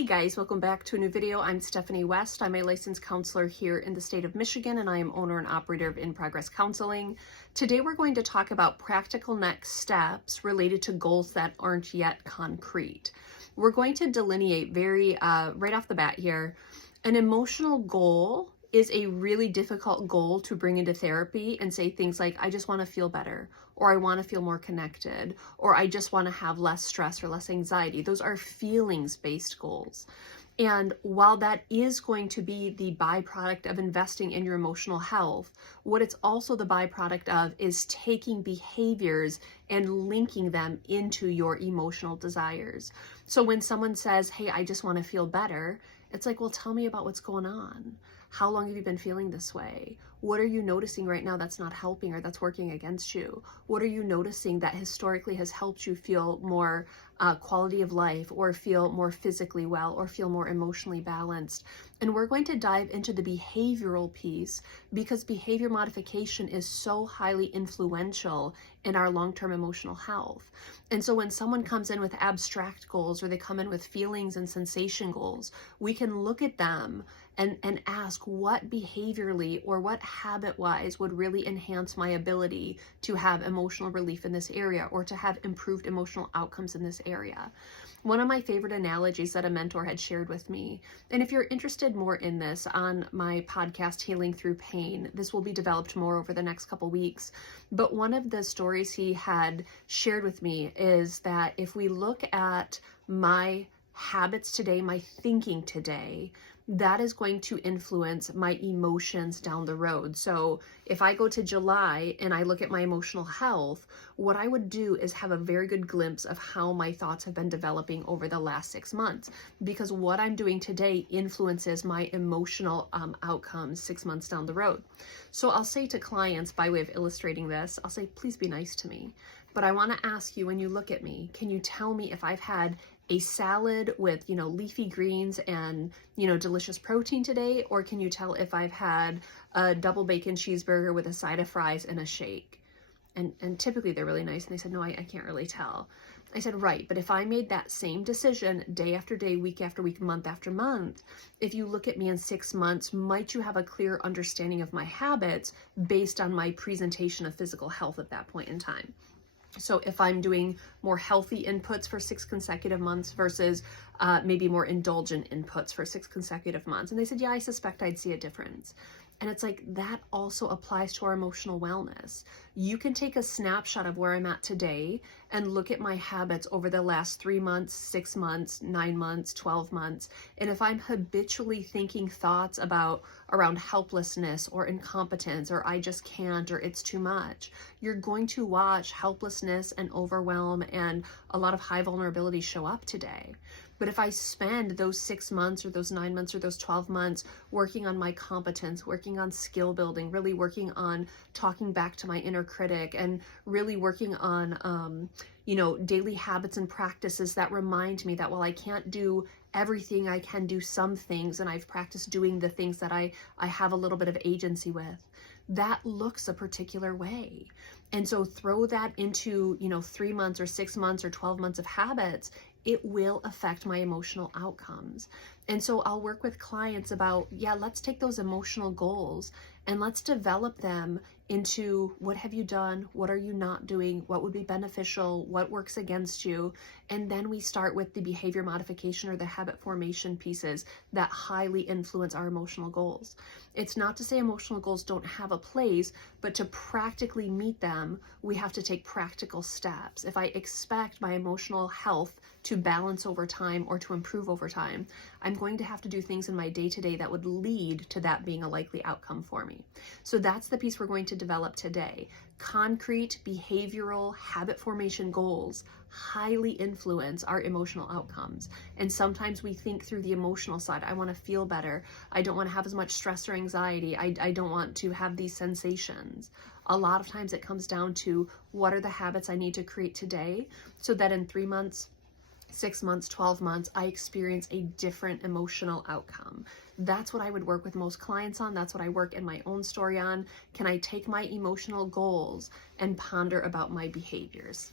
Hey guys, welcome back to a new video. I'm Stephanie West. I'm a licensed counselor here in the state of Michigan, and I am owner and operator of In Progress Counseling. Today we're going to talk about practical next steps related to goals that aren't yet concrete. We're going to delineate right off the bat here. An emotional goal is a really difficult goal to bring into therapy and say things like, I just want to feel better, or I want to feel more connected, or I just want to have less stress or less anxiety. Those are feelings-based goals. And while that is going to be the byproduct of investing in your emotional health, what it's also the byproduct of is taking behaviors and linking them into your emotional desires. So when someone says, hey, I just want to feel better, it's like, well, tell me about what's going on. How long have you been feeling this way? What are you noticing right now that's not helping or that's working against you? What are you noticing that historically has helped you feel more quality of life, or feel more physically well, or feel more emotionally balanced? And we're going to dive into the behavioral piece because behavior modification is so highly influential in our long-term emotional health. And so when someone comes in with abstract goals, or they come in with feelings and sensation goals, we can look at them and ask what behaviorally or what habit-wise would really enhance my ability to have emotional relief in this area, or to have improved emotional outcomes in this area. One of my favorite analogies that a mentor had shared with me, and if you're interested more in this on my podcast, Healing Through Pain, this will be developed more over the next couple weeks, but one of the stories he had shared with me is that if we look at my habits today, my thinking today, that is going to influence my emotions down the road. So if I go to July and I look at my emotional health, what I would do is have a very good glimpse of how my thoughts have been developing over the last 6 months, because what I'm doing today influences my emotional outcomes 6 months down the road. So I'll say to clients, by way of illustrating this, I'll say, please be nice to me. But I want to ask you, when you look at me, can you tell me if I've had a salad with, leafy greens and, delicious protein today? Or can you tell if I've had a double bacon cheeseburger with a side of fries and a shake? And typically they're really nice. And they said, no, I can't really tell. I said, right, but if I made that same decision day after day, week after week, month after month, if you look at me in 6 months, might you have a clear understanding of my habits based on my presentation of physical health at that point in time? So if I'm doing more healthy inputs for 6 consecutive months versus maybe more indulgent inputs for 6 consecutive months. And they said, yeah, I suspect I'd see a difference. And it's like, that also applies to our emotional wellness. You can take a snapshot of where I'm at today and look at my habits over the last 3 months, 6 months, 9 months, 12 months. And if I'm habitually thinking thoughts around helplessness or incompetence, or I just can't, or it's too much, you're going to watch helplessness and overwhelm and a lot of high vulnerability show up today. But if I spend those 6 months or those 9 months or those 12 months working on my competence, working on skill building, really working on talking back to my inner critic, and really working on, daily habits and practices that remind me that while I can't do everything, I can do some things, and I've practiced doing the things that I have a little bit of agency with, that looks a particular way. And so throw that into, 3 months or 6 months or 12 months of habits, it will affect my emotional outcomes. And so I'll work with clients about, let's take those emotional goals and let's develop them into, what have you done? What are you not doing? What would be beneficial? What works against you? And then we start with the behavior modification or the habit formation pieces that highly influence our emotional goals. It's not to say emotional goals don't have a place, but to practically meet them, we have to take practical steps. If I expect my emotional health to balance over time or to improve over time, I'm going to have to do things in my day-to-day that would lead to that being a likely outcome for me. So that's the piece we're going to develop today. Concrete behavioral habit formation goals highly influence our emotional outcomes. And sometimes we think through the emotional side. I want to feel better. I don't want to have as much stress or anxiety. I don't want to have these sensations. A lot of times it comes down to, what are the habits I need to create today so that in 3 months, 6 months, 12 months, I experience a different emotional outcome. That's what I would work with most clients on. That's what I work in my own story on. Can I take my emotional goals and ponder about my behaviors?